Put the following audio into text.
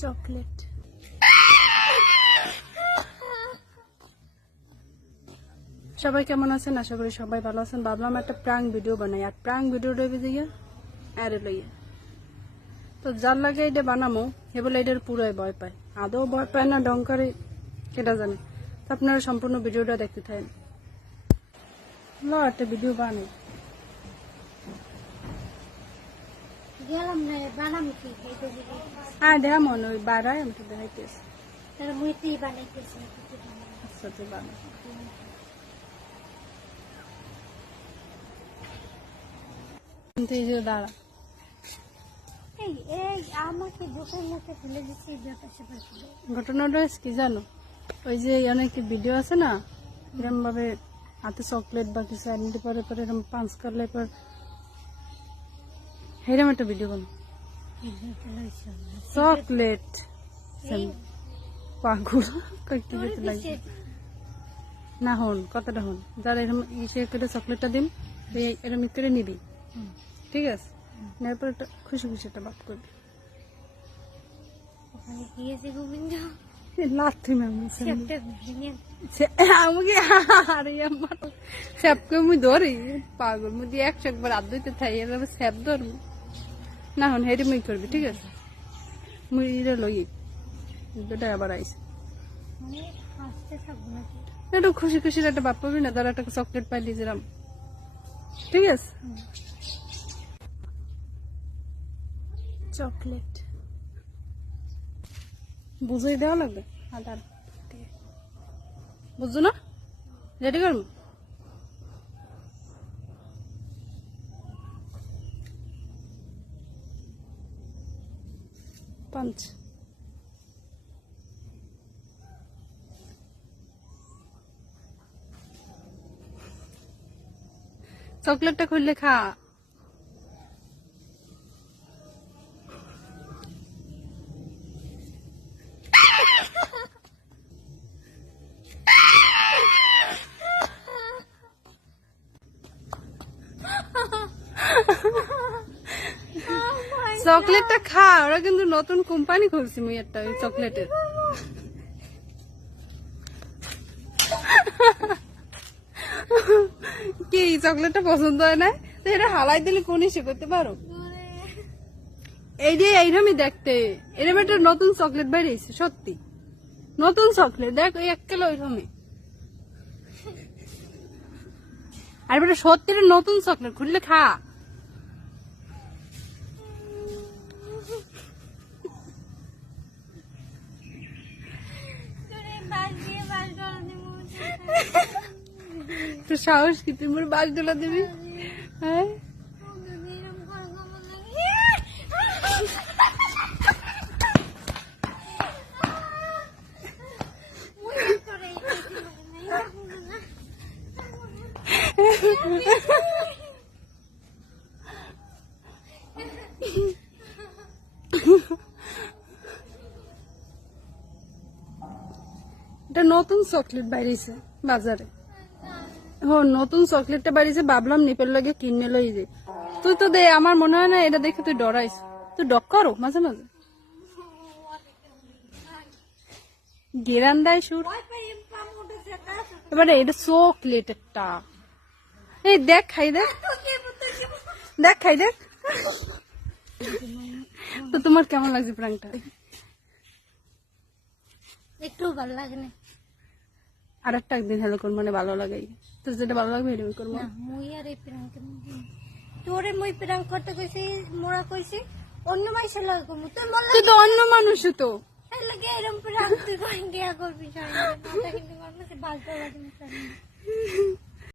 Chocolate. সবাই কেমন আছেন? আশা করি সবাই ভালো আছেন। ভাবলাম একটা প্রাঙ্ক ভিডিও বানাই, আর প্রাঙ্ক ভিডিও দিয়ে আরে লইয়া তো যার লাগে এটা বানামো হে বলে এটার পুরোই ভয় পায়। আদৌ ভয় পায় না ডঙ্কারে কেটা জানে। তো আপনারা সম্পূর্ণ ভিডিওটা দেখতে থাকেন। ল একটা ভিডিও বানাই হ্যাঁ দেখা মনে ওই বাড়ায় আমি তো দেখাইতেছি। আচ্ছা তো বানাই কিন্তু এই যে দাঁড়া ঘটনাটা কি জানো, ওই যে অনেক ভিডিও আছে না এরকম ভাবে হাতে চকলেট বা কিছু আনতে পারে পরে এরকম পাঁচ করলে পর এরকম একটা ভিডিও বানো চকলেট পাগল কয়েকটি যেতে লাগবে না। হন কথাটা হন, যারা এরকম ইসে করে চকলেটটা দিন এরকম করে নিবি, ঠিক আছে? নেওয়ার পর একটা খুশি খুশি একটা বাপ করবি। আমাকে স্যাপকে মুই ধরি পাগল মুই দিয়ে 100 একবার হাত ধুইতে থাই স্যাপ ধরবো না। হন হেঁটে মুই করবি, ঠিক আছে? মুই লই দুটা আবার আইসে একটু খুশি খুশির একটা বাপ পাবি না, ধর একটা চকলেট পাইলি যেরাম, ঠিক আছে? চকলেট বুঝাই দেওয়া লাগবে আদার বুঝছো না? রেডি করবো পাঁচ চকলেটটা খুললে খা। চকলেটটা খা, ওরা কিন্তু নতুন কোম্পানি খুলছি মুই একটা ওই চকলেটের। কি চকলেটটা পছন্দ হয় না? এটা হালাই দিলে কোন ইসে করতে পারো? এই যে এইরকমই দেখতে এরকম একটা নতুন চকলেট বেরিয়েছে, সত্যি নতুন চকলেট দেখ ওই 1 কিলো ওইরকমই। আর বেটা সত্যি নতুন চকলেট খুললে খা। তোর সাহস কি তুই মোর বাস ডোলা দিবি? হ্যাঁ এটা নতুন চকলেট বাইরেছে বাজারে। নতুন চকলেটটা বাড়িছে, ভাবলাম নিপের লাগে কিনে লই যে তুই তো দে। আমার মনে হয় না এটা দেখে তুই ডরাইস, তুই ডক করো মাঝে মাঝে গেরান দেয় সুর। এবারে এটা চকলেট একটা, এই দেখ খাই দেখ, দেখ খাই দেখ। তো তোমার কেমন লাগছে প্রাঙ্কটা? একটু ভালো লাগে না। আর একটা একদিন হ্যালো করবো, মানে ভালো লাগাই তোর যেটা ভালো লাগবে এটা করবো। মুই আর এই প্রাঙ্ক তোরে মুই প্রাঙ্ক করতে কইছি, মোরা কইছি অন্য মাইসে লাগবো। তুই তো অন্য মানুষ তো লাগে এরকম প্রাঙ্ক তুই কই গিয়া করবি? সবাই কিন্তু মানুষে বাজে লাগে না।